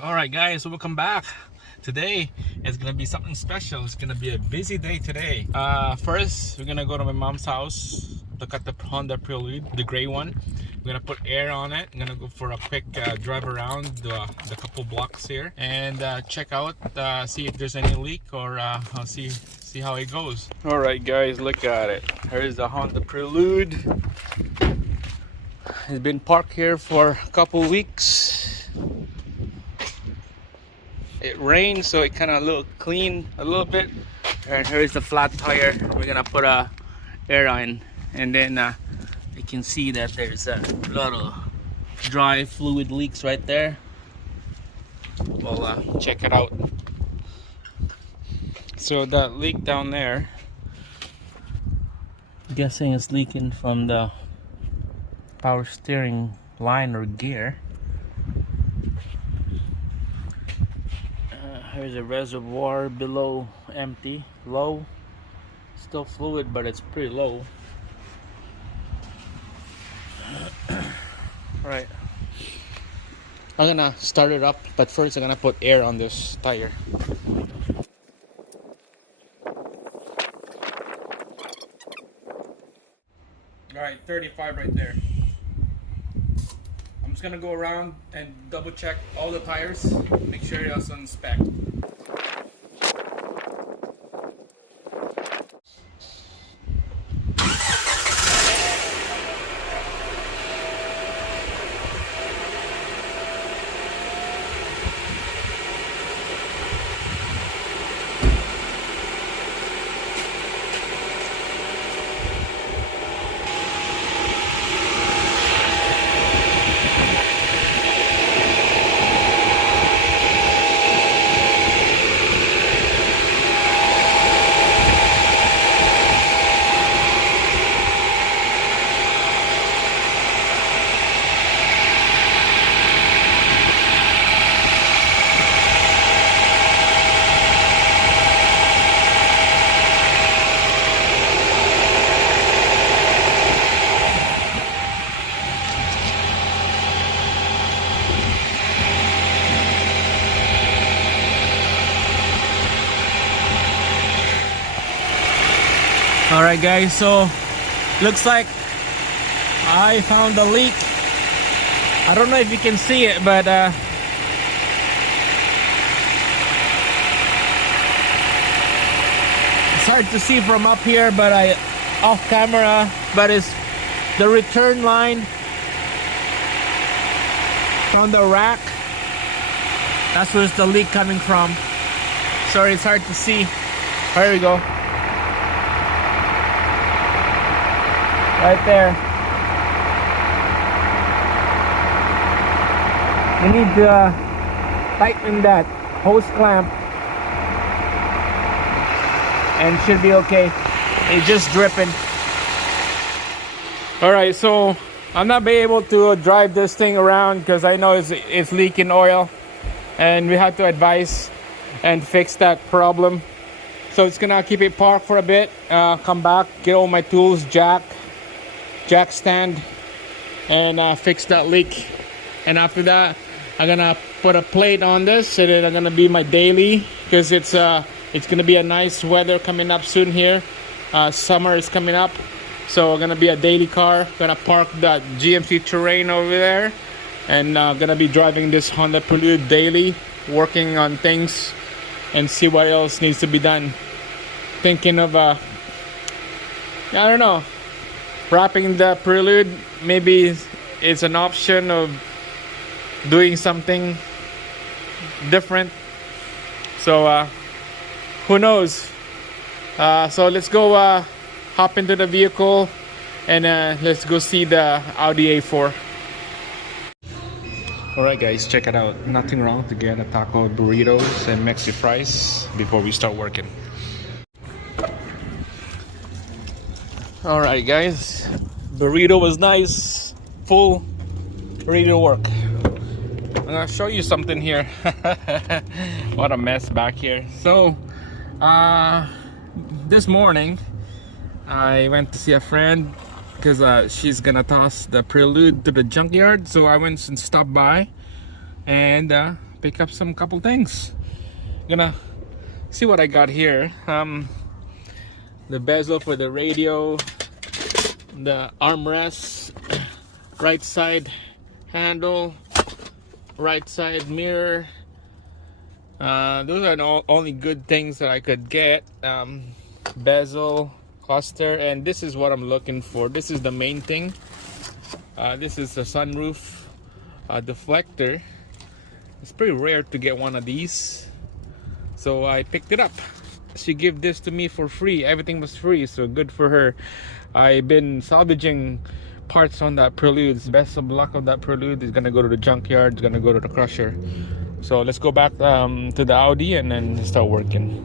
Alright guys, welcome back. Today is gonna be something special. It's gonna be a busy day today. First we're gonna go to my mom's house, look at the Honda Prelude, the gray one. We're gonna put air on it. I'm gonna go for a quick drive around the couple blocks here and check out, see if there's any leak, or I'll see how it goes. Alright guys, look at it. Here's the Honda Prelude. It's been parked here for a couple weeks. It rained, so it kind of look clean a little bit. And here's the flat tire. We're gonna put a air on, and then you can see that there's a lot of dry fluid leaks right there. We'll check it out. So that leak down there, I'm guessing it's leaking from the power steering line or gear. Here's a reservoir below, empty, low, still fluid, but it's pretty low. Right, I'm gonna start it up, but first I'm gonna put air on this tire. Alright, 35 right there. I'm just gonna go around and double check all the tires, make sure it's on spec. Alright guys, so looks like I found a leak. I don't know if you can see it, but it's hard to see from up here, but off camera, but it's the return line from the rack. That's where's the leak coming from. Sorry, it's hard to see. Here we go. Right there. You need to tighten that hose clamp, and should be okay. It's just dripping. Alright, so I'm not be able to drive this thing around because I know it's leaking oil, and we have to advise and fix that problem. So it's gonna keep it parked for a bit, come back, get all my tools, jack stand, and fix that leak. And after that, I'm gonna put a plate on this, and then I'm gonna be my daily, because it's gonna be a nice weather coming up soon here. Summer is coming up, so gonna be a daily car. Gonna park that GMC Terrain over there, and gonna be driving this Honda Prelude daily, working on things and see what else needs to be done. Thinking of I don't know, wrapping the Prelude. Maybe it's an option of doing something different. So who knows? So let's go hop into the vehicle, and let's go see the Audi A4. Alright guys, check it out. Nothing wrong to get a taco, burritos, and Mexi fries before we start working. Alright guys, burrito was nice, full, ready to work. I'm gonna show you something here. What a mess back here. So this morning I went to see a friend because she's gonna toss the Prelude to the junkyard. So I went and stopped by and pick up some couple things. Gonna see what I got here. The bezel for the radio, the armrest, right side handle, right side mirror. Those are the only good things that I could get. Bezel, cluster, and this is what I'm looking for. This is the main thing. This is the sunroof deflector. It's pretty rare to get one of these, so I picked it up. She gave this to me for free. Everything was free, so good for her. I've been salvaging parts on that Prelude. Best of luck of that Prelude is gonna go to the junkyard. It's gonna go to the crusher. So let's go back to the Audi and then start working.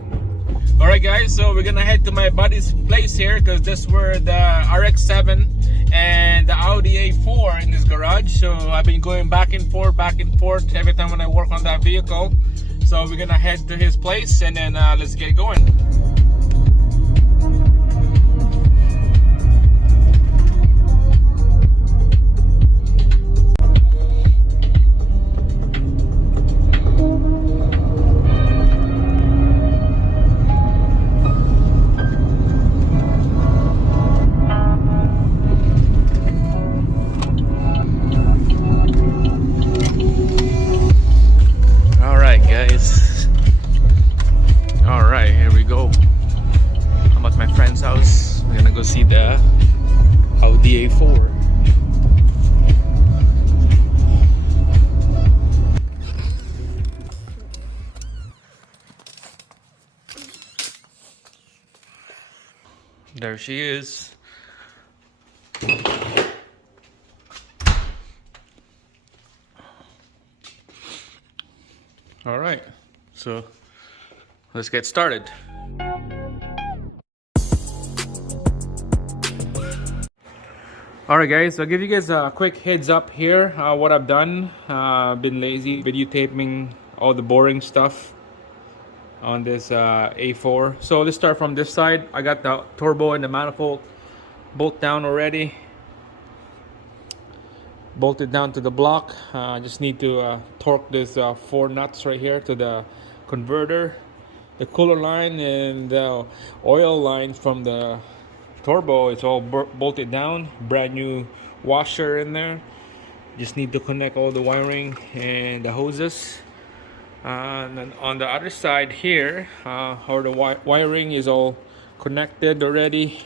All right, guys. So we're gonna head to my buddy's place here because this were the RX-7 and the Audi A4 in his garage. So I've been going back and forth every time when I work on that vehicle. So we're gonna head to his place and then let's get going. See the Audi A4. There she is. All right, so let's get started. Alright guys, so I'll give you guys a quick heads up here what I've done. Been lazy videotaping all the boring stuff on this A4. So let's start from this side. I got the turbo and the manifold bolt down already. Bolted down to the block. I just need to torque this 4 nuts right here to the converter. The cooler line and the oil line from the turbo, it's all bolted down. Brand new washer in there. Just need to connect all the wiring and the hoses. And then on the other side here, or the wiring is all connected already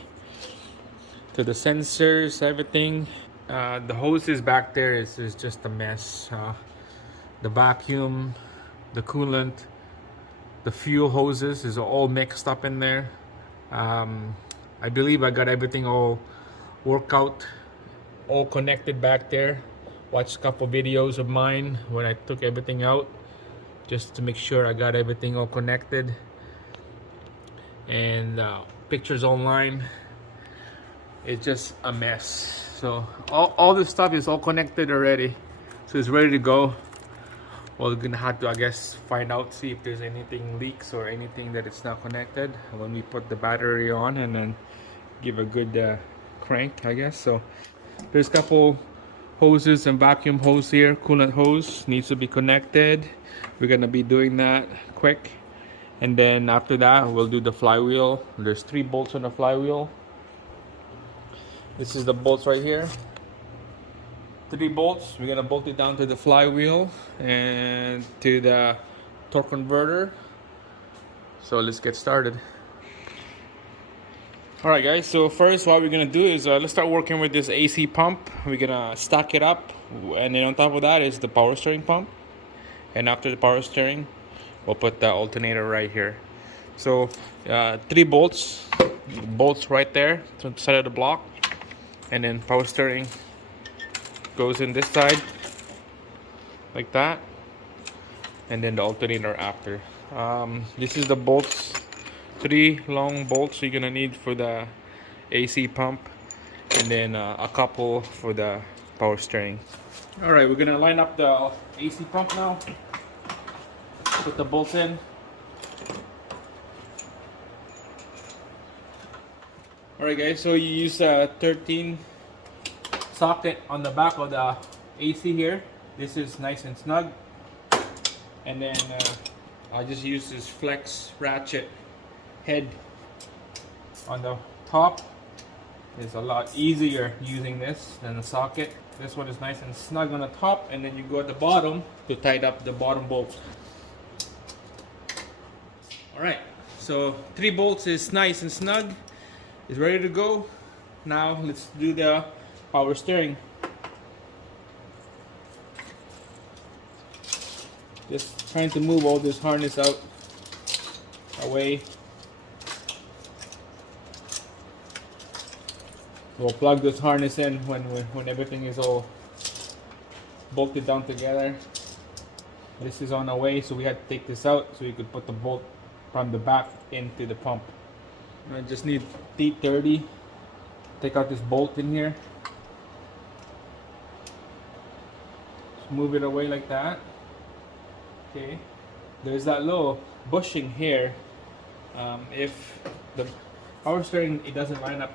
to the sensors, everything. The hoses back there is just a mess. The vacuum, the coolant, the fuel hoses is all mixed up in there. I believe I got everything all worked out, all connected back there. Watched a couple videos of mine when I took everything out, just to make sure I got everything all connected. And pictures online. It's just a mess. So all this stuff is all connected already, so it's ready to go. Well, we're gonna have to, I guess, find out, see if there's anything leaks or anything that it's not connected when we put the battery on, and then give a good crank, I guess. So there's a couple hoses and vacuum hose here. Coolant hose needs to be connected. We're gonna be doing that quick, and then after that we'll do the flywheel. There's 3 bolts on the flywheel. This is the bolts right here. 3 bolts. We're gonna bolt it down to the flywheel and to the torque converter. So let's get started. Alright guys, so first what we're gonna do is let's start working with this AC pump. We're gonna stack it up, and then on top of that is the power steering pump, and after the power steering we'll put the alternator right here. So 3 bolts right there to the side of the block, and then power steering goes in this side like that, and then the alternator after. This is the bolts, 3 long bolts you're gonna need for the AC pump, and then a couple for the power steering. All right, we're gonna line up the AC pump now. Put the bolts in. All right guys, so you use a 13 socket on the back of the AC here. This is nice and snug. And then I'll just use this flex ratchet head on the top. It's a lot easier using this than the socket. This one is nice and snug on the top, and then you go at the bottom to tighten up the bottom bolt. Alright, so 3 bolts is nice and snug. It's ready to go. Now let's do the power steering. Just trying to move all this harness out away. We'll plug this harness in when everything is all bolted down together. This is on the way, so we had to take this out so you could put the bolt from the back into the pump. I just need T30. Take out this bolt in here. Just move it away like that. Okay. There's that little bushing here. If the power steering it doesn't line up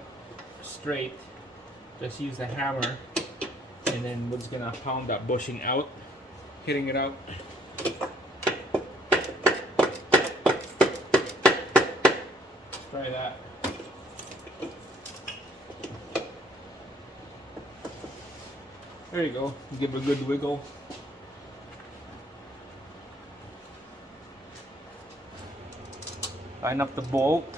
straight, just use a hammer, and then we're just gonna pound that bushing out, hitting it out. Try that. There you go. Give it a good wiggle. Line up the bolt.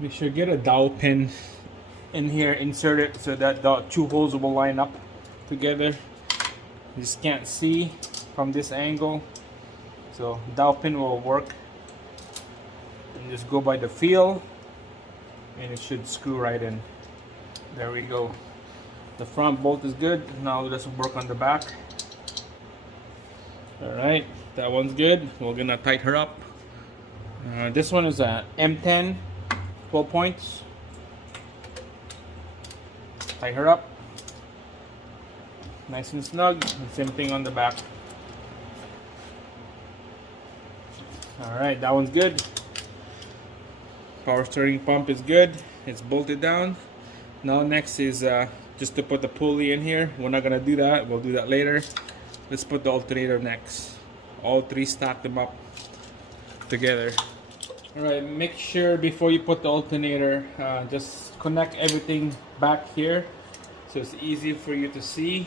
Make sure you get a dowel pin in here, insert it so that the 2 holes will line up together. You just can't see from this angle, so dowel pin will work. And just go by the feel, and it should screw right in. There we go. The front bolt is good. Now let's work on the back. Alright, that one's good. We're gonna tighten her up. This one is a M10, 12 points. Tighten her up. Nice and snug. And same thing on the back. Alright, that one's good. Power steering pump is good. It's bolted down. Now next is just to put the pulley in here. We're not gonna do that. We'll do that later. Let's put the alternator next. All 3 stack them up together. Alright, make sure before you put the alternator, just connect everything back here so it's easy for you to see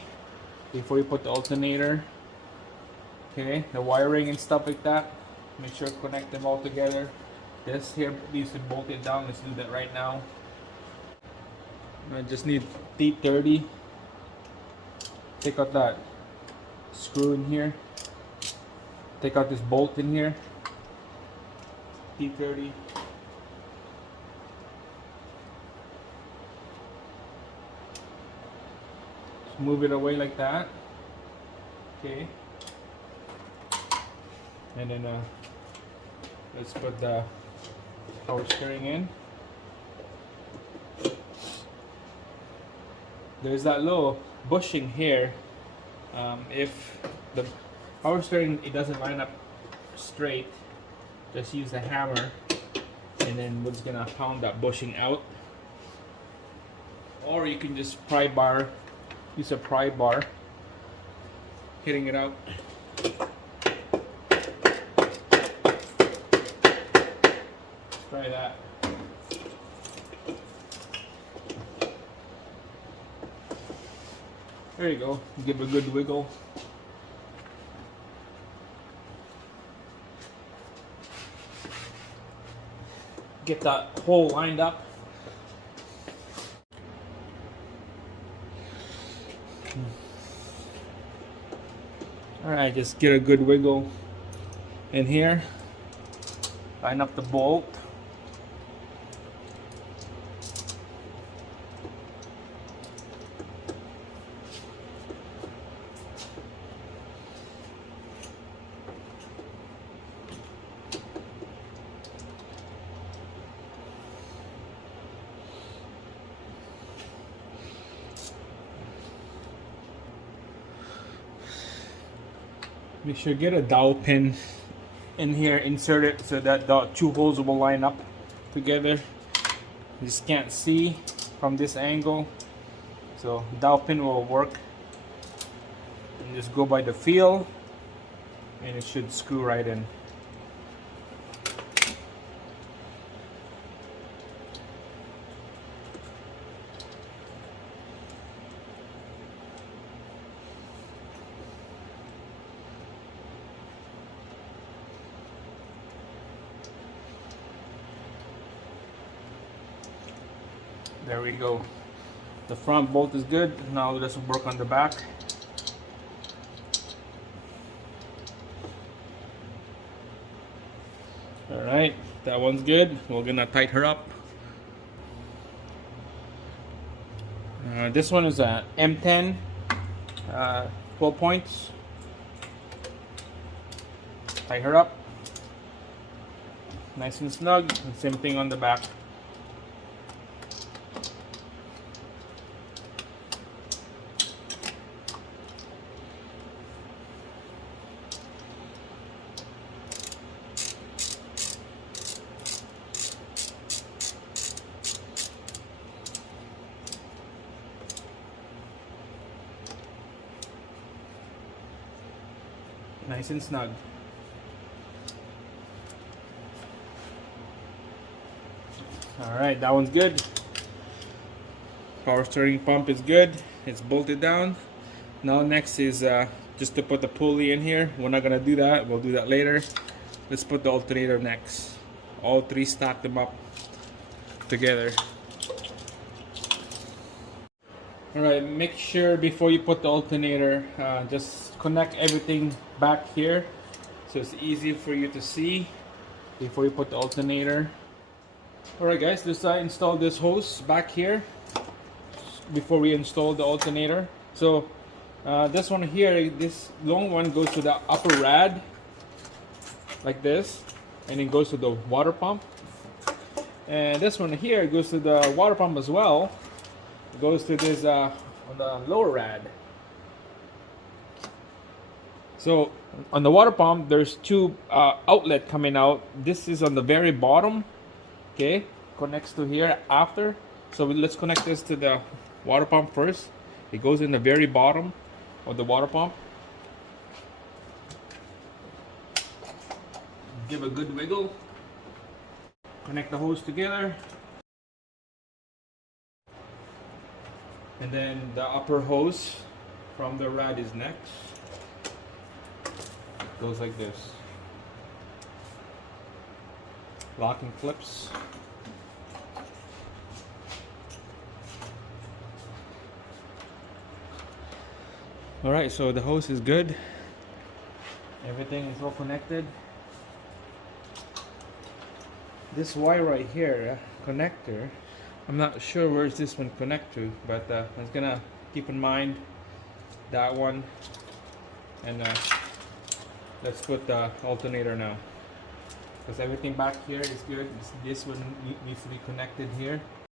before you put the alternator. Okay, the wiring and stuff like that, make sure to connect them all together. This here needs to bolt it down. Let's do that right now. I just need T30. Take out that screw in here. Take out this bolt in here. T30. Just move it away like that. Okay. And then let's put the power steering in. There's that little bushing here. If the power steering it doesn't line up straight, just use a hammer, and then we're just gonna pound that bushing out. Or you can just use a pry bar, hitting it out. Try that. There you go. Give it a good wiggle. Get that hole lined up. Alright, just get a good wiggle in here. Line up the bolt. Make sure you get a dowel pin in here, insert it so that the 2 holes will line up together. You just can't see from this angle, so dowel pin will work. just go by the feel, and it should screw right in. There we go. The front bolt is good. Now let's work on the back. Alright, that one's good. We're gonna tighten her up. This one is a M10, 12 points. Tighten her up. Nice and snug. And same thing on the back. Nice and snug. Alright, that one's good. Power steering pump is good. It's bolted down. Now next is just to put the pulley in here. We're not gonna do that. We'll do that later. Let's put the alternator next. All three, stack them up together. Alright, make sure before you put the alternator, just connect everything back here so it's easy for you to see before you put the alternator. Alright guys, let's install this hose back here before we install the alternator. So this one here, this long one goes to the upper rad like this, and it goes to the water pump. And this one here goes to the water pump as well. It goes to this on the lower rad. So on the water pump, there's two outlet coming out. This is on the very bottom. Okay, connects to here after. So let's connect this to the water pump first. It goes in the very bottom of the water pump. Give a good wiggle. Connect the hose together. And then the upper hose from the rad is next. Goes like this. Locking clips. Alright, so the hose is good. Everything is all connected. This wire right here, connector, I'm not sure where this one connect to, but I'm gonna keep in mind that one. And let's put the alternator now, because everything back here is good. This one needs to be connected here.